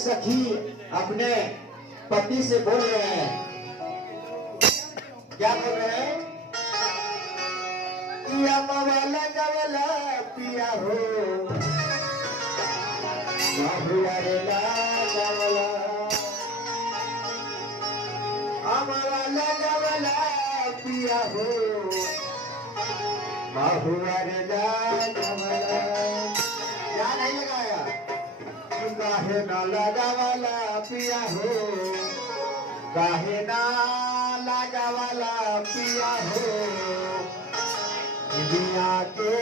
सखी अपने पति से बोल रहे हैं, क्या बोल रहे हैं? पिया मवाला गवला पिया हो बाबुआ रे ला गवला, अमवाला गवला पिया हो बाबुआ रे ला गवला। क्या नहीं लगाया? काहे ना लगावाला पिया हो, काहे ना लगावाला पिया हो, दुनिया के